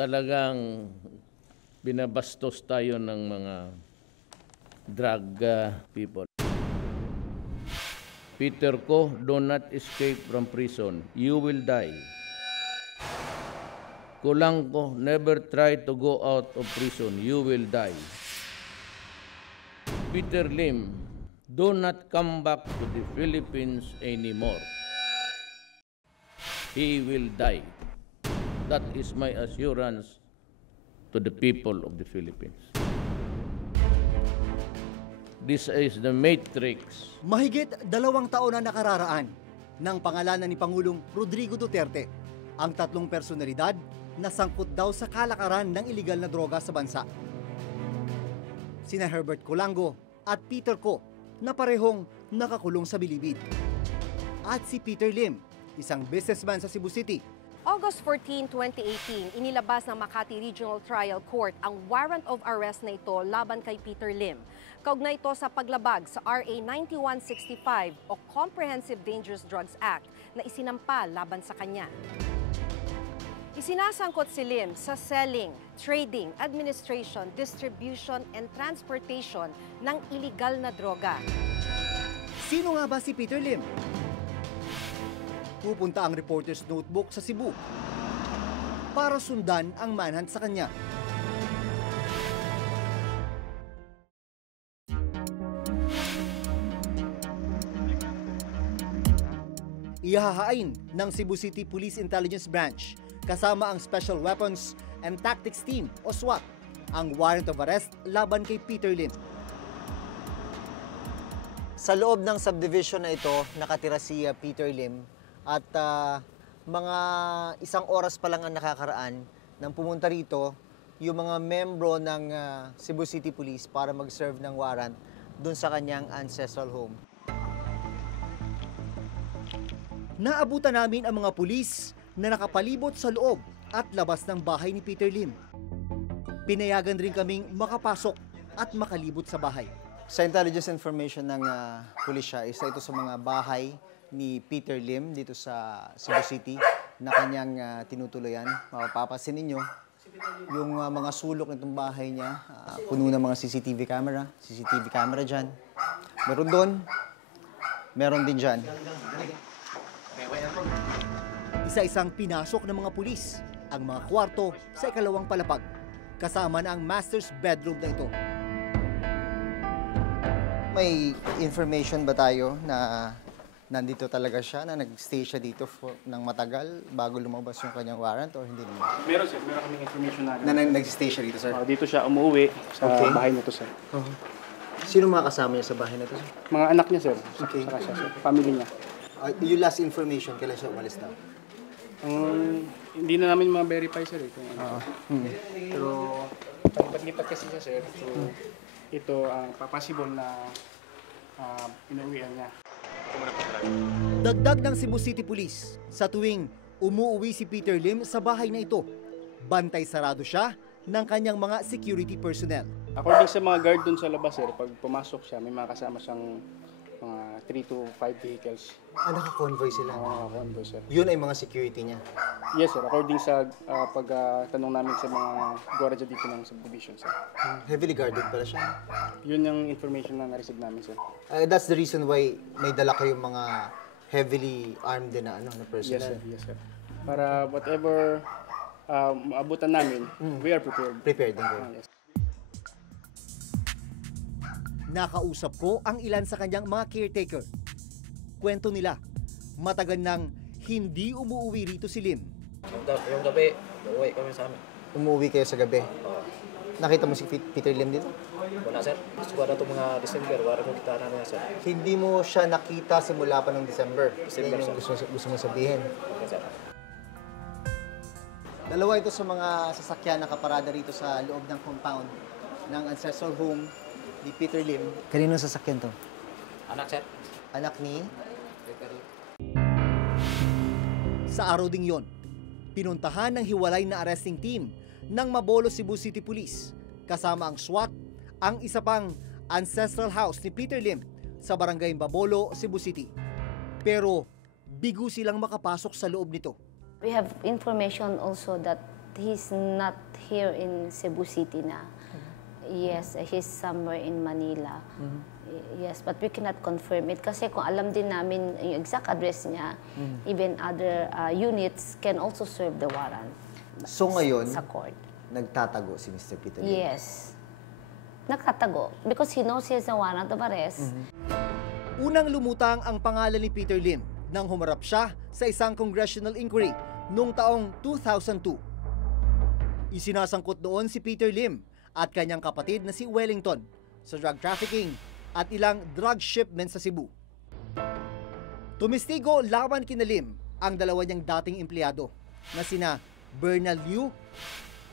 talagang binabastos tayo ng mga drug people. Peter Ko, do not escape from prison. You will die. Kulang ko, never try to go out of prison. You will die. Peter Lim, do not come back to the Philippines anymore. He will die. That is my assurance to the people of the Philippines. This is the matrix. Mahigit 2 taon na nakararaan ng pangalanan ni Pangulong Rodrigo Duterte ang 3 personalidad na sangkot daw sa kalakaran ng iligal na droga sa bansa. Sina Herbert Colango at Peter Ko na parehong nakakulong sa bilibid. At si Peter Lim, isang businessman sa Cebu City. August 14, 2018, inilabas ng Makati Regional Trial Court ang warrant of arrest na ito laban kay Peter Lim. Kaugnay ito sa paglabag sa RA 9165 o Comprehensive Dangerous Drugs Act na isinampa laban sa kanya. Isinasangkot si Lim sa selling, trading, administration, distribution, and transportation ng iligal na droga. Sino nga ba si Peter Lim? Pupunta ang Reporter's Notebook sa Cebu para sundan ang manhunt sa kanya. Ihahain ng Cebu City Police Intelligence Branch kasama ang Special Weapons and Tactics Team o SWAT ang warrant of arrest laban kay Peter Lim. Sa loob ng subdivision na ito, nakatira si Peter Lim at mga 1 oras pa lang ang nakakaraan nang pumunta rito yung mga membro ng Cebu City Police para mag-serve ng warrant dun sa kanyang ancestral home. Naabutan namin ang mga pulis na nakapalibot sa loob at labas ng bahay ni Peter Lim. Pinayagan rin kaming makapasok at makalibot sa bahay. Sa intelligence information ng pulisya, isa ito sa mga bahay ni Peter Lim dito sa Cebu City na kanyang tinutuloyan. Mapapasin ninyo yung mga sulok nitong bahay niya, puno ng mga CCTV camera dyan. Meron doon, meron din dyan. Isa-isang pinasok ng mga pulis ang mga kwarto sa ikalawang palapag, kasama na ang master's bedroom na ito. May information ba tayo na nandito talaga siya, na nag-stay siya dito ng matagal bago lumabas yung kanyang warrant o hindi naman? Meron sir, meron kaming information na nag-stay siya dito, sir? Dito siya umuwi sa bahay nito, sir. Sino mga kasama niya sa bahay na ito, sir? Mga anak niya, sir. Okay. Saka siya, sir. Family niya. Yung last information, kailan siya umalis na? Hindi na namin ma-verify, sir. Pero palipat-lipat kasi siya, sir. So, ito ang possible na inuwian niya. Dagdag ng Cebu City Police, sa tuwing umuwi si Peter Lim sa bahay na ito, bantay sarado siya ng kanyang mga security personnel. According sa mga guard dun sa labas, sir, pag pumasok siya, may mga kasama siyang mga 3 to 5 vehicles. Naka-convoy sila? Naka-convoy, sir. Yun ay mga security niya? Yes, sir. According sa pagtanong namin sa mga gwardiya dito ng subdivision, sir. Heavily guarded pala siya? Yun yung information na na-receive namin, sir. That's the reason why may dala kayong mga heavily armed din na personnel? Yes, sir. Yes, sir. Para whatever maabutan namin, we are prepared. Prepared din kayo? Yes. Nakausap ko ang ilan sa kanyang mga caretaker. Kwento nila, matagal nang hindi umuwi rito si Lim. Yung gabi, umuwi kami sa amin. Umuwi kayo sa gabi? Nakita mo si Peter Lim dito? Wala, sir. Gusto na ito mga December, wala ko kita namin, sir. Hindi mo siya nakita simula pa ng December? December, yan yung gusto mo sabihin? Okay, sir. Dalawa ito sa mga sasakyan na kaparada rito sa loob ng compound ng ancestral home ni Peter Lim. Kanino sasakyan to? Anak, sir. Anak ni? Peter Lim. Sa araw ding yon, pinuntahan ng hiwalay na arresting team ng Mabolo Cebu City Police kasama ang SWAT ang isa pang ancestral house ni Peter Lim sa barangay Mabolo, Cebu City. Pero bigo silang makapasok sa loob nito. We have information also that he's not here in Cebu City na. Yes, he's somewhere in Manila. Yes, but we cannot confirm it kasi kung alam din namin yung exact address niya, even other units can also serve the warrant. So ngayon, sa court. nagtatago si Mr. Peter Lim? Yes. Nakatago because he knows he has a warrant of arrest. Unang lumutang ang pangalan ni Peter Lim nang humarap siya sa isang congressional inquiry noong taong 2002. Isinasangkot doon si Peter Lim at kanyang kapatid na si Wellington sa drug trafficking at ilang drug shipments sa Cebu. Tumistigo laban kina Lim ang dalawa niyang dating empleyado na sina Bernal Liu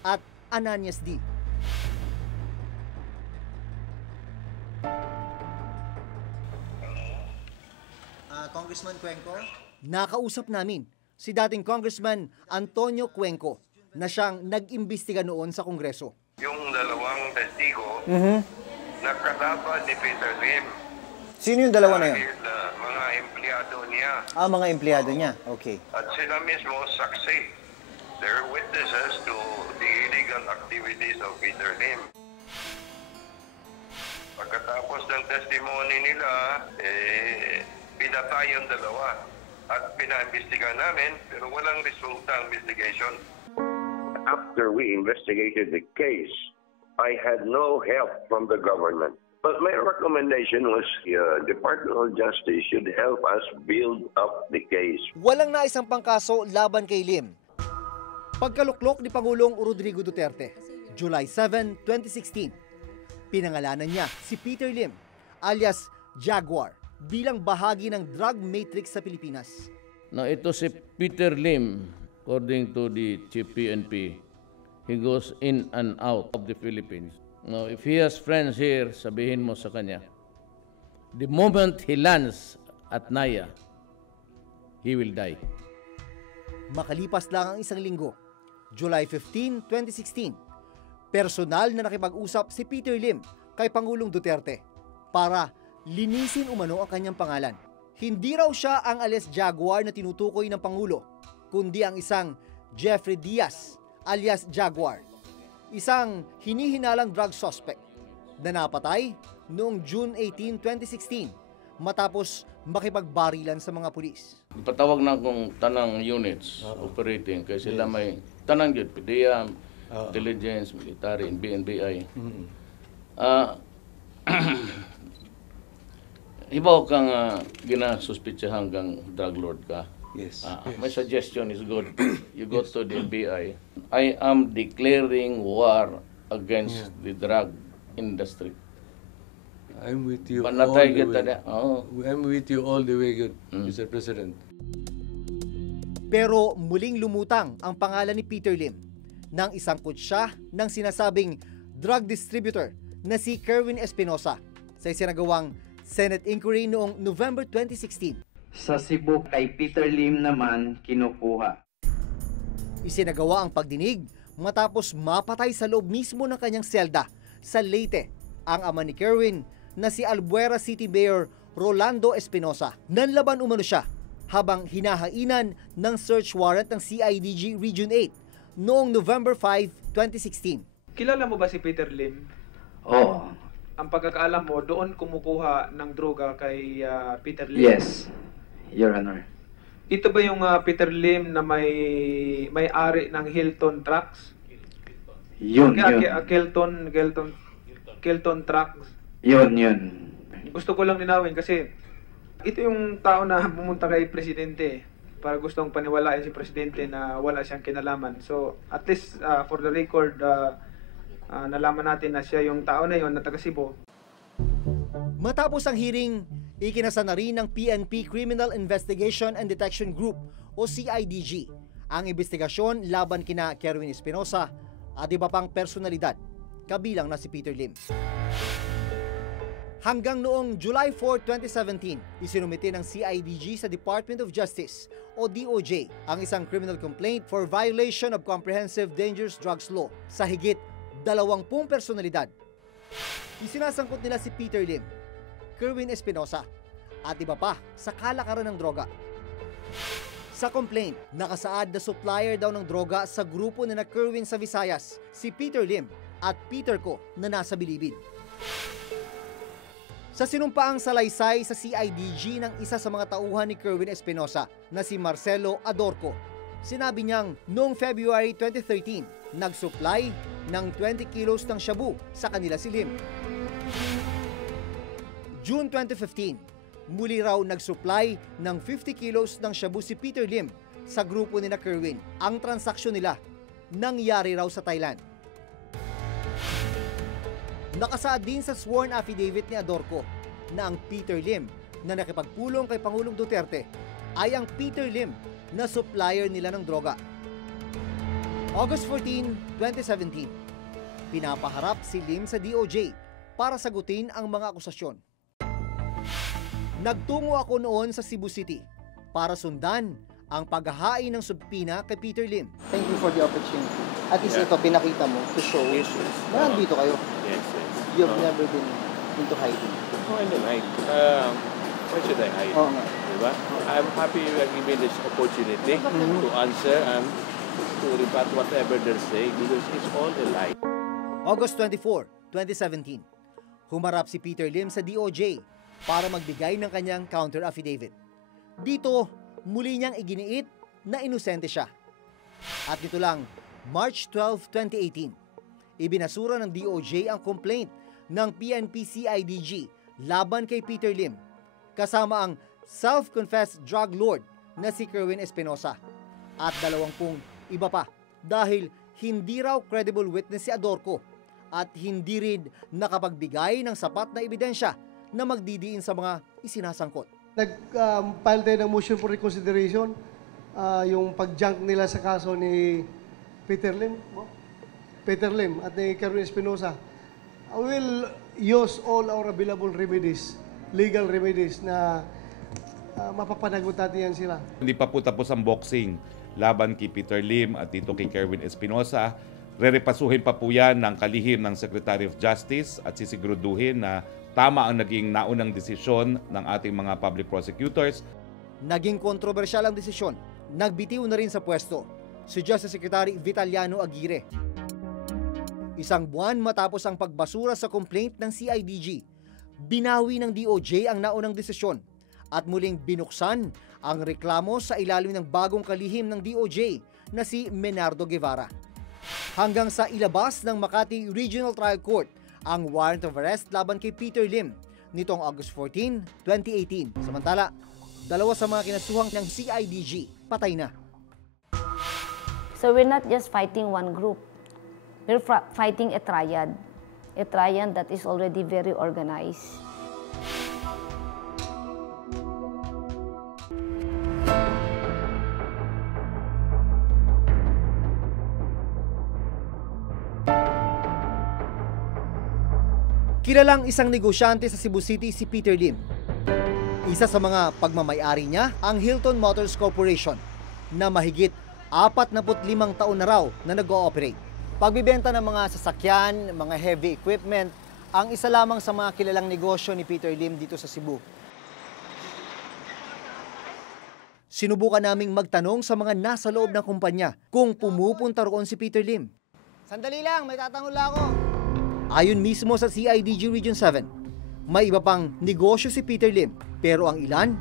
at Ananias D. Congressman Cuenco? Nakausap namin si dating Congressman Antonio Cuenco na siyang nag-imbestiga noon sa Kongreso. Yung dalawang testigo, nakalaban ni Peter Lim. Sino yung dalawa na yun? Dahil mga empleyado niya. Mga empleyado niya. Okay. At sila mismo saksi. They're witnesses to the illegal activities of Peter Lim. Pagkatapos ng testimony nila, pinatay yung dalawa. At pinaimbestigahan namin, pero walang resulta ang investigation. After we investigated the case, I had no help from the government. But my recommendation was the Department of Justice should help us build up the case. Walang naisang pangkaso laban kay Lim. Pagkaluklok ni Pangulong Rodrigo Duterte, July 7, 2016, pinangalanan niya si Peter Lim alias Jaguar bilang bahagi ng drug matrix sa Pilipinas. Now, ito si Peter Lim, according to the Chief PNP, he goes in and out of the Philippines. Now, if he has friends here, sabihin mo sa kanya, the moment he lands at Naya, he will die. Makalipas lang ang isang linggo, July 15, 2016, personal na nakipag-usap si Peter Lim kay Pangulong Duterte para linisin umano ang kanyang pangalan. Hindi raw siya ang alias Jaguar na tinutukoy ng Pangulo, kundi ang isang Jeffrey Diaz alias Jaguar, isang hinihinalang drug suspect na napatay noong June 18, 2016 matapos makipagbarilan sa mga pulis. Ipatawag na akong tanang units operating kasi sila may tanang yun, PDEA, intelligence, military, and BNBI. Ibaw kang ginasuspitsahan kang drug lord ka. Yes. My suggestion is good. You go to the NBI. I am declaring war against the drug industry. I'm with you all Panatay the kita way. na. Oh. I'm with you all the way, good, Mr. President. Pero muling lumutang ang pangalan ni Peter Lim nang isangkot siya ng sinasabing drug distributor na si Kerwin Espinosa sa isinagawang Senate inquiry noong November 2016. Sa Cebu kay Peter Lim naman kinukuha. Isinagawa ang pagdinig matapos mapatay sa loob mismo ng kanyang selda sa Leyte ang ama ni Kerwin na si Albuera City Mayor Rolando Espinosa. Nanlaban umano siya habang hinahainan ng search warrant ng CIDG Region 8 noong November 5, 2016. Kilala mo ba si Peter Lim? Oo. Ang pagkakaalam mo, doon kumukuha ng droga kay Peter Lim? Yes, Your Honor. Ito ba yung Peter Lim na may-ari ng Hilton Trucks? Yun. Hilton Trucks. Yun. Gusto ko lang linawin kasi ito yung tao na pumunta kay Presidente para gustong paniwalain si Presidente na wala siyang kinalaman. So, at least for the record, nalaman natin na siya yung tao na yon na taga Cebu. Matapos ang hearing, ikinasa na rin ng PNP Criminal Investigation and Detection Group o CIDG ang investigasyon laban kina Kerwin Espinosa at iba pang personalidad, kabilang na si Peter Lim. Hanggang noong July 4, 2017, isinumite ng CIDG sa Department of Justice o DOJ ang isang criminal complaint for violation of Comprehensive Dangerous Drugs Law sa higit 20 personalidad. Isinasangkot nila si Peter Lim, Kerwin Espinosa at iba pa sa kalakaran ng droga. Sa complaint, nakasaad na supplier daw ng droga sa grupo na Kerwin sa Visayas, si Peter Lim at Peter Ko na nasa Bilibid. Sa sinumpaang salaysay sa CIDG ng isa sa mga tauhan ni Kerwin Espinosa na si Marcelo Adorco, sinabi niyang noong February 2013, nag-supply ng 20 kilos ng shabu sa kanila si Lim. June 2015, muli raw nag-supply ng 50 kilos ng shabu si Peter Lim sa grupo ni Kerwin. Ang transaksyon nila nangyari raw sa Thailand. Nakasaad din sa sworn affidavit ni Adorco na ang Peter Lim na nakipagpulong kay Pangulong Duterte ay ang Peter Lim na supplier nila ng droga. August 14, 2017, pinapaharap si Lim sa DOJ para sagutin ang mga akusasyon. Nagtungo ako noon sa Cebu City para sundan ang paghahain ng subpina kay Peter Lim. Thank you for the opportunity. At least ito, pinakita mo to show na nandito kayo. Yes. You have never been into hiding. No, I don't hide. Why should I hide? Oo nga. Diba? I'm happy you are given this opportunity to answer and to rebut whatever they're saying because it's all a lie. August 24, 2017, humarap si Peter Lim sa DOJ para magbigay ng kanyang counter affidavit. Dito, muli niyang iginiit na inosente siya. At dito lang, March 12, 2018, ibinasura ng DOJ ang complaint ng PNP-CIDG laban kay Peter Lim, kasama ang self-confessed drug lord na si Kerwin Espinosa at 20 iba pa dahil hindi raw credible witness si Adorco at hindi rin nakapagbigay ng sapat na ebidensya na magdidiin sa mga isinasangkot. Nag-file tayo ng motion for reconsideration, yung pag-junk nila sa kaso ni Peter Lim at ni Kerwin Espinosa. I will use all our available remedies, legal remedies na mapapanagot natin yan sila. Hindi pa po tapos ang boxing laban kay Peter Lim at dito kay Kerwin Espinosa. Rerepasuhin pa po yan ng kalihim ng Secretary of Justice at sisiguraduhin na tama ang naging naunang desisyon ng ating mga public prosecutors. Naging kontrobersyal ang desisyon. Nagbitiw na rin sa pwesto si Justice Secretary Vitaliano Aguirre. Isang buwan matapos ang pagbasura sa complaint ng CIDG, binawi ng DOJ ang naunang desisyon at muling binuksan ang reklamo sa ilalim ng bagong kalihim ng DOJ na si Menardo Guevara. Hanggang sa ilabas ng Makati Regional Trial Court ang warrant of arrest laban kay Peter Lim nitong August 14, 2018. Samantala, 2 sa mga kinasuhang ng CIDG patay na. So we're not just fighting one group. We're fighting a triad that is already very organized. Kilalang isang negosyante sa Cebu City si Peter Lim. Isa sa mga pagmamayari niya ang Hilton Motors Corporation na mahigit 45 taon na raw na nag-ooperate. Pagbibenta ng mga sasakyan, mga heavy equipment, ang isa lamang sa mga kilalang negosyo ni Peter Lim dito sa Cebu. Sinubukan naming magtanong sa mga nasa loob ng kumpanya kung pumupunta roon si Peter Lim. Sandali lang, may tatanong lang ako. Ayon mismo sa CIDG Region 7, may iba pang negosyo si Peter Lim, pero ang ilan,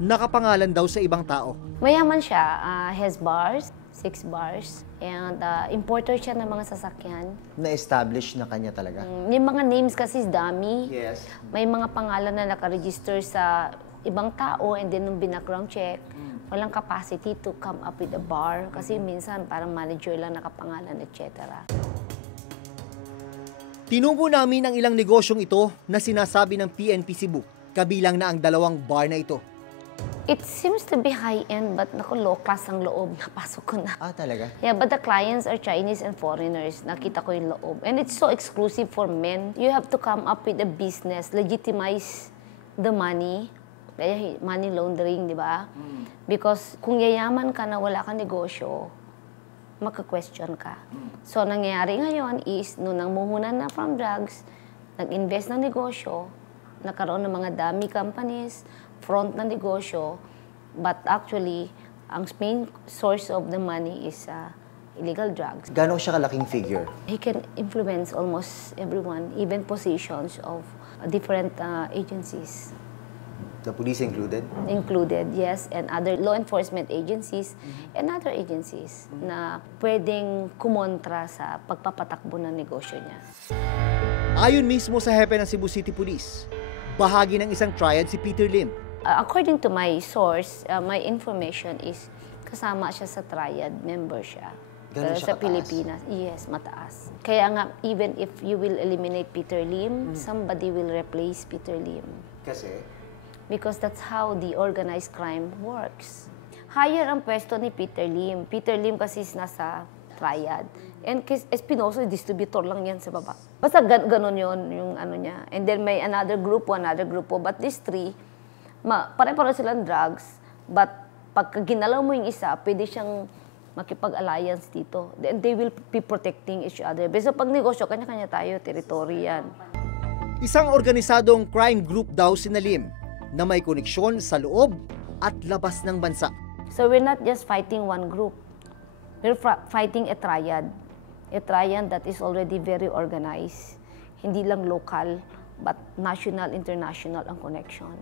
nakapangalan daw sa ibang tao. Mayaman siya, has bars, 6 bars, and importer siya ng mga sasakyan. Na-establish na kanya talaga? Yung mga names kasi is dummy. Yes. May mga pangalan na nakaregister sa ibang tao and then nung binackground check, walang capacity to come up with a bar kasi minsan parang manager lang nakapangalan, etc. Tinubo namin ang ilang negosyong ito na sinasabi ng PNP Cebu, kabilang na ang 2 bar na ito. It seems to be high-end but naku, low class ang loob. Napasok ko na. Ah, talaga? Yeah, but the clients are Chinese and foreigners. Nakita ko yung loob. And it's so exclusive for men. You have to come up with a business, legitimize the money, money laundering, di ba? Because kung yayaman ka na wala kang negosyo, maka-question ka. So, nangyayari ngayon is, nung nangmuhunan na from drugs, nag-invest ng negosyo, nagkaroon ng mga dummy companies, front na negosyo, but actually, Ang main source of the money is illegal drugs. Gano'n siya kalaking figure? He can influence almost everyone, even positions of different agencies. The police included? Included, yes, and other law enforcement agencies and other agencies na pwedeng kumontra sa pagpapatakbo ng negosyo niya. Ayon mismo sa hepe ng Cebu City Police, bahagi ng isang triad si Peter Lim. According to my source, my information is kasama siya sa triad, member siya. Ganun siya sa Pilipinas. Yes, mataas. Kaya nga, even if you will eliminate Peter Lim, somebody will replace Peter Lim. Kasi? Because that's how the organized crime works. Higher ang pwesto ni Peter Lim. Peter Lim kasi is nasa triad. And Espinosa, distributor lang yan sa baba. Basta ganon yun, yung ano niya. And then may another grupo. But these three, pare-pare silang drugs. But pag ginalaw mo yung isa, pwede siyang makipag-alliance dito. Then they will be protecting each other. Basta pag negosyo, kanya-kanya tayo, teritoryo yan. Isang organisadong crime group daw si Lim na may koneksyon sa loob at labas ng bansa. So we're not just fighting one group. We're fighting a triad. A triad that is already very organized. Hindi lang local, but national, international ang connection.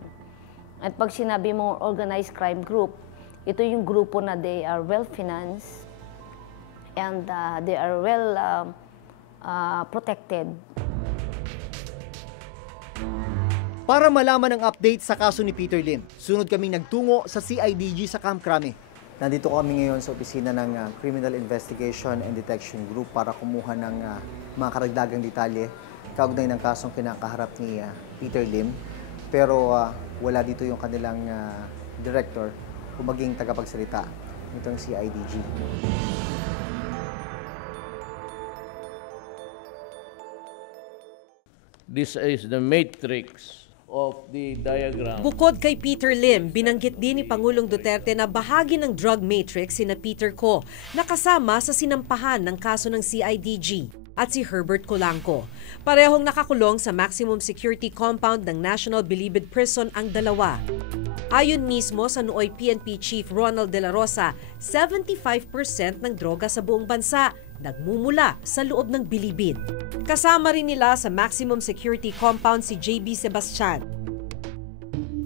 At pag sinabi mo organized crime group, ito yung grupo na they are well-financed and they are well protected. Para malaman ang update sa kaso ni Peter Lim, sunod kaming nagtungo sa CIDG sa Camp Crame. Nandito kami ngayon sa opisina ng Criminal Investigation and Detection Group para kumuha ng mga karagdagang detalye kaugnay ng kasong kinakaharap ni Peter Lim. Pero wala dito yung kanilang director o maging tagapagsalita nitong CIDG. This is the matrix of the diagram. Bukod kay Peter Lim, binanggit din ni Pangulong Duterte na bahagi ng drug matrix sina Peter Ko, nakasama sa sinampahan ng kaso ng CIDG, at si Herbert Colanco. Parehong nakakulong sa maximum security compound ng National Bilibid Prison ang dalawa. Ayon mismo sa nooy PNP Chief Ronald De La Rosa, 75% ng droga sa buong bansa nagmumula sa loob ng Bilibid. Kasama rin nila sa maximum security compound si JB Sebastian.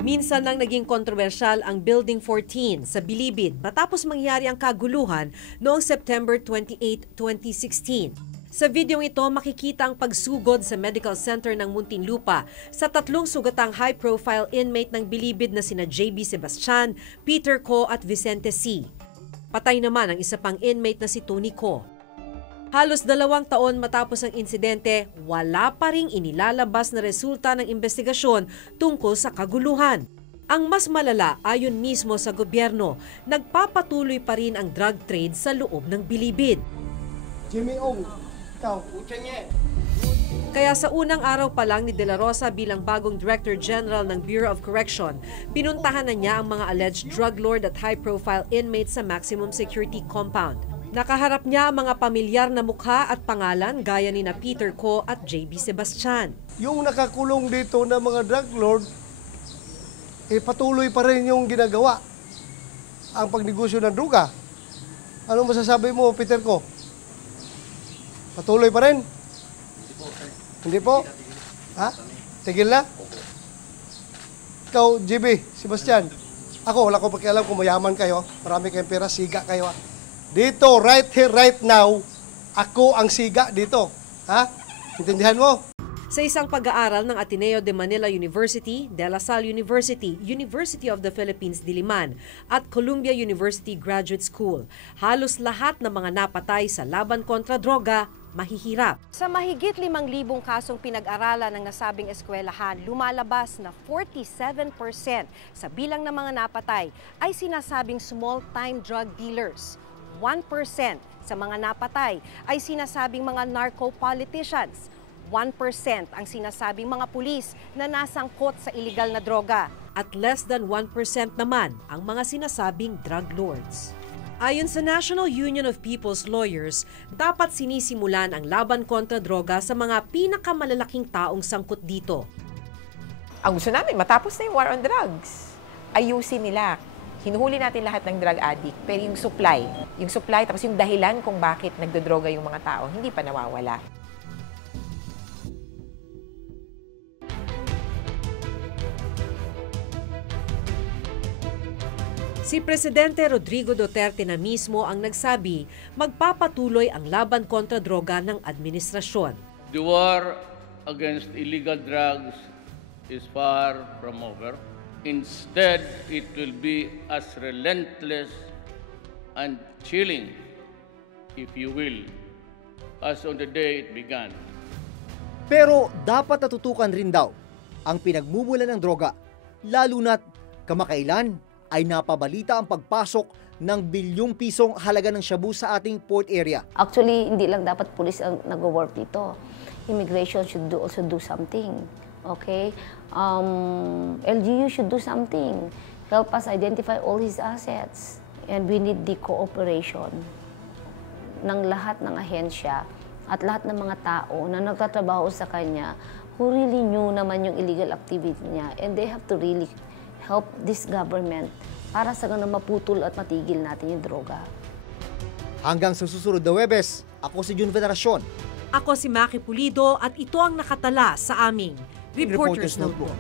Minsan nang naging kontrobersyal ang Building 14 sa Bilibid matapos mangyari ang kaguluhan noong September 28, 2016. Sa videong ito, makikita ang pagsugod sa Medical Center ng Muntinlupa sa 3 sugatang high-profile inmate ng Bilibid na sina JB Sebastian, Peter Ko at Vicente C. Patay naman ang isa pang inmate na si Tony Ko. Halos 2 taon matapos ang insidente, wala pa ring inilalabas na resulta ng investigasyon tungkol sa kaguluhan. Ang mas malala, ayon mismo sa gobyerno, nagpapatuloy pa rin ang drug trade sa loob ng Bilibid. Jimmy Ong, ikaw. Kaya sa unang araw pa lang ni De La Rosa bilang bagong Director General ng Bureau of Correction, pinuntahan na niya ang mga alleged drug lord at high-profile inmates sa maximum security compound. Nakaharap niya ang mga pamilyar na mukha at pangalan gaya ni na Peter Ko at JB Sebastian. Yung nakakulong dito na mga drug lord, patuloy pa rin yung ginagawa ang pagnegosyo ng droga. Ano masasabi mo, Peter Ko? Patuloy pa rin? Hindi po. Ha? Tigil na? Ikaw, JB Sebastian, ako, wala ko pakialam kung mayaman kayo, marami kayong pera, siga kayo. Dito, right here, right now, ako ang siga dito. Ha? Intindihan mo? Sa isang pag-aaral ng Ateneo de Manila University, De La Salle University, University of the Philippines Diliman, at Columbia University Graduate School, halos lahat ng mga napatay sa laban kontra droga mahihirap. Sa mahigit 5,000 kasong pinag-aralan ng nasabing eskwelahan, lumalabas na 47% sa bilang ng mga napatay ay sinasabing small-time drug dealers. 1% sa mga napatay ay sinasabing mga narco-politicians. 1% ang sinasabing mga pulis na nasangkot sa iligal na droga. At less than 1% naman ang mga sinasabing drug lords. Ayon sa National Union of People's Lawyers, dapat sinisimulan ang laban kontra droga sa mga pinakamalalaking taong sangkot dito. Ang gusto namin, matapos na yung war on drugs. Ayusin nila Hinuhuli natin lahat ng drug addict, pero yung supply tapos yung dahilan kung bakit nagdodroga yung mga tao, hindi pa nawawala. Si Presidente Rodrigo Duterte na mismo ang nagsabi magpapatuloy ang laban kontra droga ng administrasyon. The war against illegal drugs is far from over. Instead, it will be as relentless and chilling, if you will, as on the day it began. Pero dapat natutukan rin daw ang pinagmumula ng droga, lalo na't kamakailan ay napabalita ang pagpasok ng bilyong pisong halaga ng shabu sa ating port area. Actually, hindi lang dapat pulis ang nag-work dito. Immigration should also do something. Okay? LGU should do something. Help us identify all his assets. And we need the cooperation ng lahat ng ahensya at lahat ng mga tao na nagtatrabaho sa kanya who really knew naman yung illegal activity niya. And they have to really help this government para sa ganun maputol at matigil natin yung droga. Hanggang sa susunod na Huwebes, ako si Jun Veneracion. Ako si Maki Pulido at ito ang nakatala sa aming Reporter's Notebook.